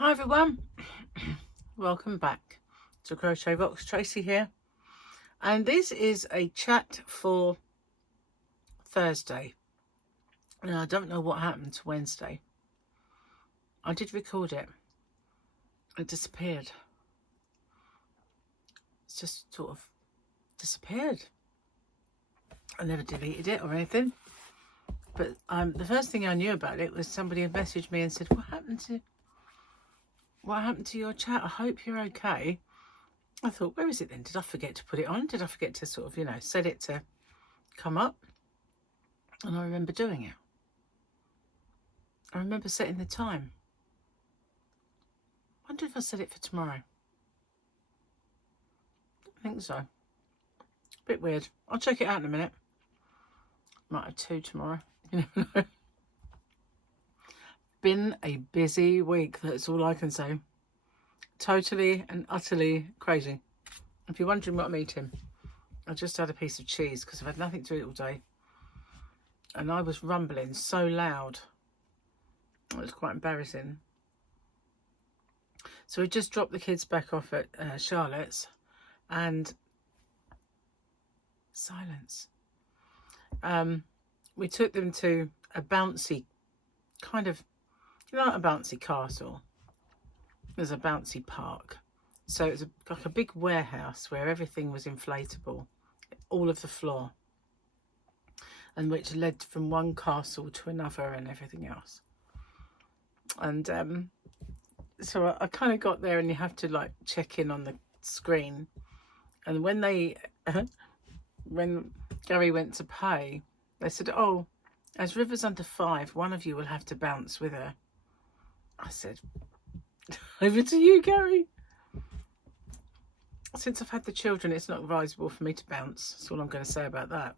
Hi everyone, welcome back to Crochet Box. Tracy here, and this is a chat for Thursday. Now I don't know what happened to Wednesday. I did record it. It disappeared. It's just sort of disappeared. I never deleted it or anything, but the first thing I knew about it was somebody had messaged me and said, what happened to your chat? I hope you're okay. I thought, where is it then? Did I forget to put it on? Did I forget to sort of, set it to come up? And I remember doing it. I remember setting the time. I wonder if I set it for tomorrow. I think so. Bit weird. I'll check it out in a minute. Might have 2 tomorrow. You never know. Been a busy week, that's all I can say. Totally and utterly crazy. If you're wondering what I'm eating, I just had a piece of cheese because I've had nothing to eat all day. And I was rumbling so loud. It was quite embarrassing. So we just dropped the kids back off at Charlotte's, and silence. We took them to a bouncy kind of, like a bouncy castle. There's a bouncy park. So it was like a big warehouse where everything was inflatable, all of the floor, and which led from one castle to another and everything else. And so I kind of got there, and you have to like check in on the screen. And when when Gary went to pay, they said, oh, as River's under 5, one of you will have to bounce with her. I said, over to you, Gary. Since I've had the children, it's not advisable for me to bounce. That's all I'm going to say about that.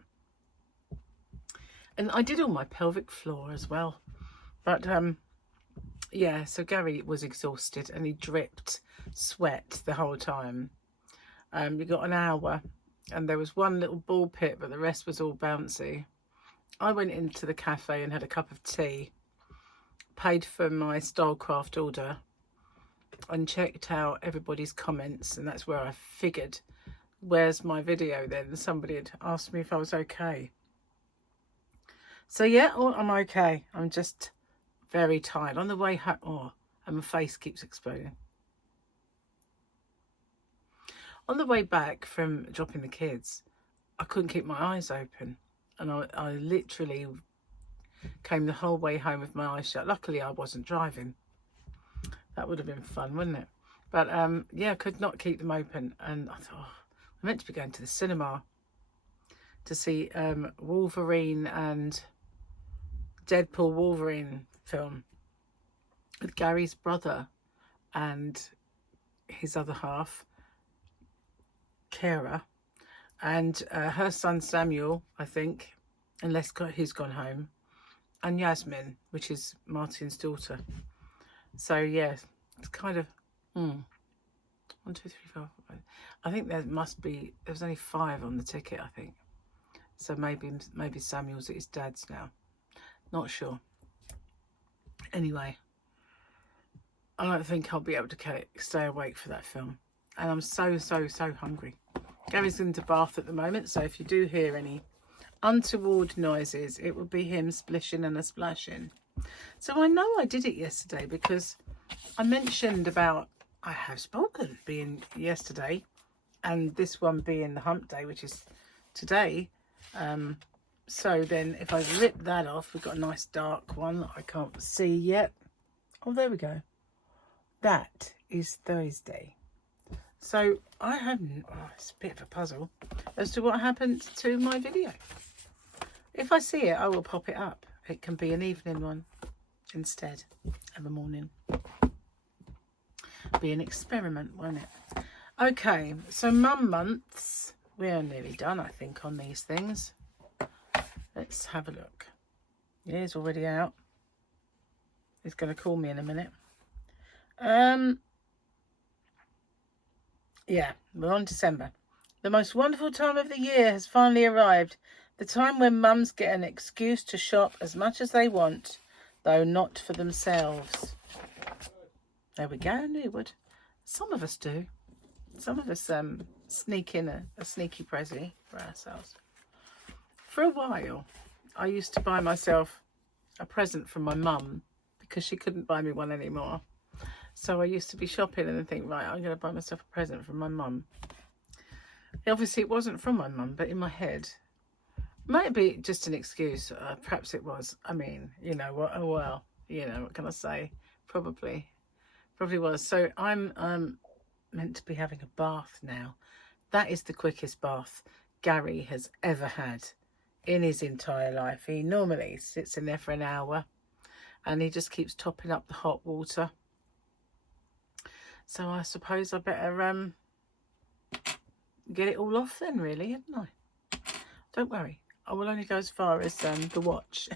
And I did all my pelvic floor as well. But yeah, so Gary was exhausted and he dripped sweat the whole time. We got an hour and there was one little ball pit, but the rest was all bouncy. I went into the cafe and had a cup of tea, paid for my Stylecraft order, and checked out everybody's comments, and that's where I figured, where's my video then? Somebody had asked me if I was okay. So yeah, I'm okay. I'm just very tired. On the way home, and my face keeps exploding. On the way back from dropping the kids, I couldn't keep my eyes open, and I literally came the whole way home with my eyes shut. Luckily, I wasn't driving. That would have been fun, wouldn't it? But yeah, I could not keep them open. And I thought, I'm meant to be going to the cinema to see Wolverine and Deadpool Wolverine film with Gary's brother and his other half, Kara, and her son Samuel, I think, unless he's gone home, and Yasmin, which is Martin's daughter. So yeah, it's kind of 1, 2, 3, 4, 5. I think there was only 5 on the ticket, I think. So maybe Samuel's at his dad's now. Not sure. Anyway, I don't think I'll be able to stay awake for that film. And I'm so hungry. Gary's in the bath at the moment, so if you do hear any untoward noises, it will be him splishing and a splashing. So I know I did it yesterday because I mentioned about I have spoken being yesterday and this one being the hump day, which is today. So then if I rip that off, we've got a nice dark one that I can't see yet. Oh, there we go. That is Thursday. So I haven't, it's a bit of a puzzle as to what happened to my video. If I see it, I will pop it up. It can be an evening one instead of a morning. Be an experiment, won't it? Okay, so mum months. We're nearly done, I think, on these things. Let's have a look. Yeah, he's already out. He's going to call me in a minute. Yeah, we're on December. The most wonderful time of the year has finally arrived. The time when mums get an excuse to shop as much as they want, though not for themselves. There we go, Newwood. Some of us do. Some of us sneak in a sneaky prezi for ourselves. For a while, I used to buy myself a present from my mum because she couldn't buy me one anymore. So I used to be shopping and think, right, I'm going to buy myself a present from my mum. Obviously, it wasn't from my mum, but in my head, might be just an excuse. Perhaps it was. I mean, you know what? Oh well, you know, what can I say? Probably was. So I'm meant to be having a bath now. That is the quickest bath Gary has ever had in his entire life. He normally sits in there for an hour, and he just keeps topping up the hot water. So I suppose I better get it all off then, really, hadn't I? Don't worry, I will only go as far as the watch.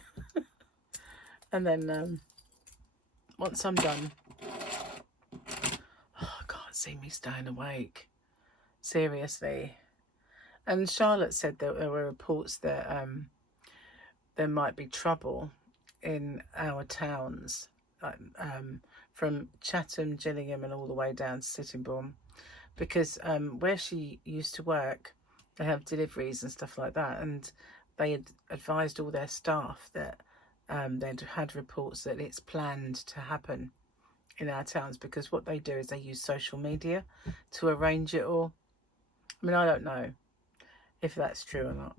And then once I'm done, I can't see me staying awake, seriously. And Charlotte said that there were reports that there might be trouble in our towns, from Chatham, Gillingham and all the way down to Sittingbourne, because where she used to work, they have deliveries and stuff like that, and they had advised all their staff that they'd had reports that it's planned to happen in our towns, because what they do is they use social media to arrange it all. I mean, I don't know if that's true or not.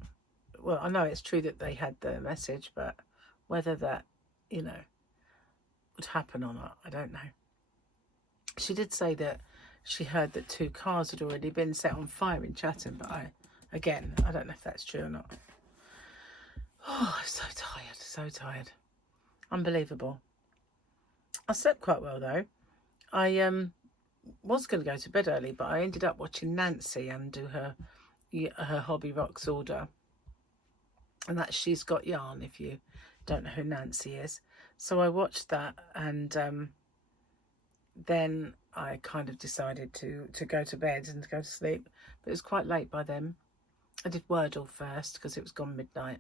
Well, I know it's true that they had the message, but whether that, you know, would happen or not, I don't know. She did say that she heard that 2 cars had already been set on fire in Chatham, but I don't know if that's true or not. Oh, I'm so tired. Unbelievable. I slept quite well though. I was going to go to bed early, but I ended up watching Nancy undo her Hobby Rocks order, and that's She's Got Yarn, if you don't know who Nancy is. So I watched that, and then I kind of decided to go to bed and to go to sleep, but it was quite late by then. I did Wordle first because it was gone midnight,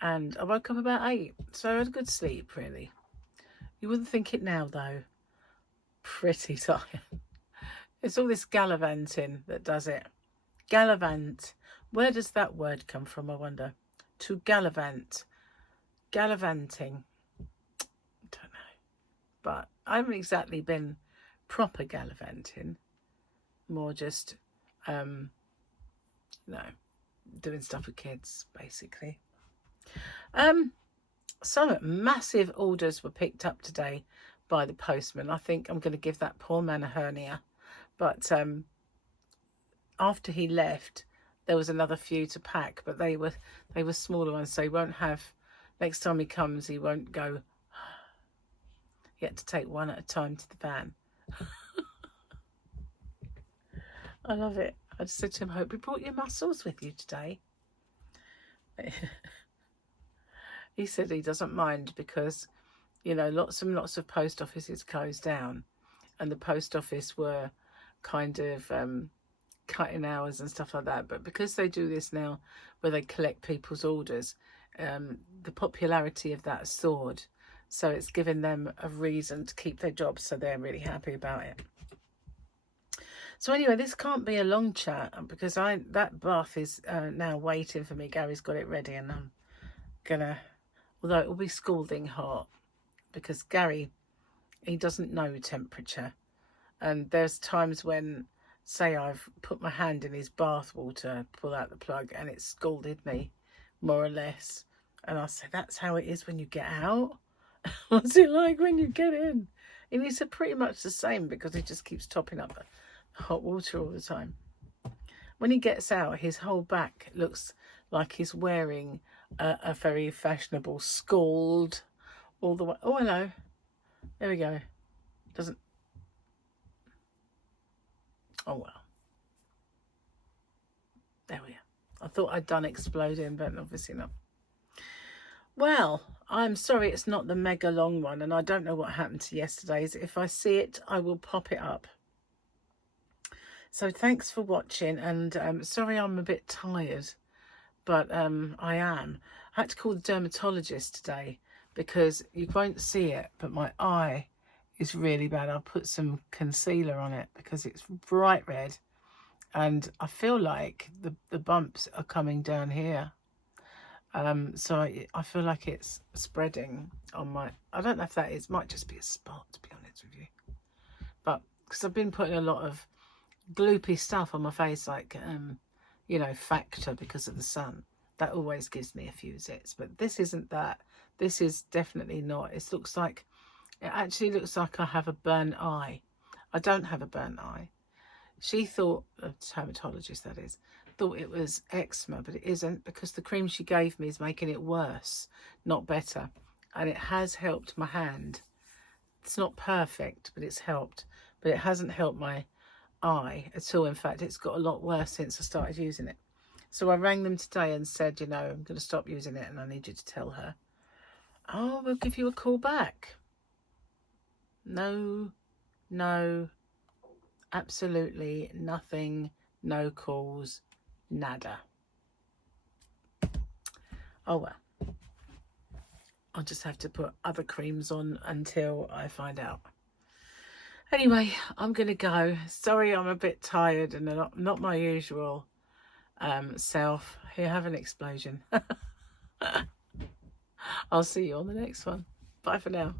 and I woke up about 8, so I had a good sleep, really. You wouldn't think it now though. Pretty tired. It's all this gallivanting that does it. Gallivant. Where does that word come from, I wonder? To gallivant. Gallivanting. Don't know. But I haven't exactly been proper gallivanting. More just, doing stuff with kids, basically. Some massive orders were picked up today by the postman. I think I'm going to give that poor man a hernia. But after he left, there was another few to pack, but they were smaller ones, so he won't have, next time he comes, he won't go. He had to take one at a time to the van. I love it. I just said to him, hope you brought your muscles with you today. He said he doesn't mind because, you know, lots of post offices closed down, and the post office were kind of cutting hours and stuff like that. But because they do this now where they collect people's orders, the popularity of that soared. So it's given them a reason to keep their jobs, so they're really happy about it. So anyway, this can't be a long chat because that bath is now waiting for me. Gary's got it ready, and I'm gonna, although it will be scalding hot, because Gary, he doesn't know temperature. And there's times when, say, I've put my hand in his bath water, pull out the plug, and it's scalded me, more or less. And I say, that's how it is when you get out. What's it like when you get in? And he said pretty much the same, because he just keeps topping up the hot water all the time. When he gets out, his whole back looks like he's wearing a very fashionable scald all the way. Oh, hello. There we go. Doesn't. Oh, well. There we are. I thought I'd done exploding, but obviously not. Well, I'm sorry it's not the mega long one, and I don't know what happened to yesterday's. If I see it, I will pop it up. So thanks for watching, and sorry I'm a bit tired, but I am. I had to call the dermatologist today because you won't see it, but my eye is really bad. I'll put some concealer on it because it's bright red, and I feel like the bumps are coming down here. So I feel like it's spreading on my, I don't know if that is, might just be a spot, to be honest with you. But because I've been putting a lot of gloopy stuff on my face, like, you know, Factor, because of the sun. That always gives me a few zits. But this isn't that. This is definitely not. It looks like, it actually looks like I have a burnt eye. I don't have a burnt eye. She thought, a dermatologist that is, thought it was eczema, but it isn't, because the cream she gave me is making it worse, not better. And it has helped my hand. It's not perfect, but it's helped. But it hasn't helped my eye at all. In fact, it's got a lot worse since I started using it. So I rang them today and said, you know, I'm going to stop using it and I need you to tell her. Oh, we'll give you a call back. No, absolutely nothing, no calls, nada. Oh well, I'll just have to put other creams on until I find out. Anyway, I'm gonna go. Sorry, I'm a bit tired and not my usual self. Here, have an explosion. I'll see you on the next one. Bye for now.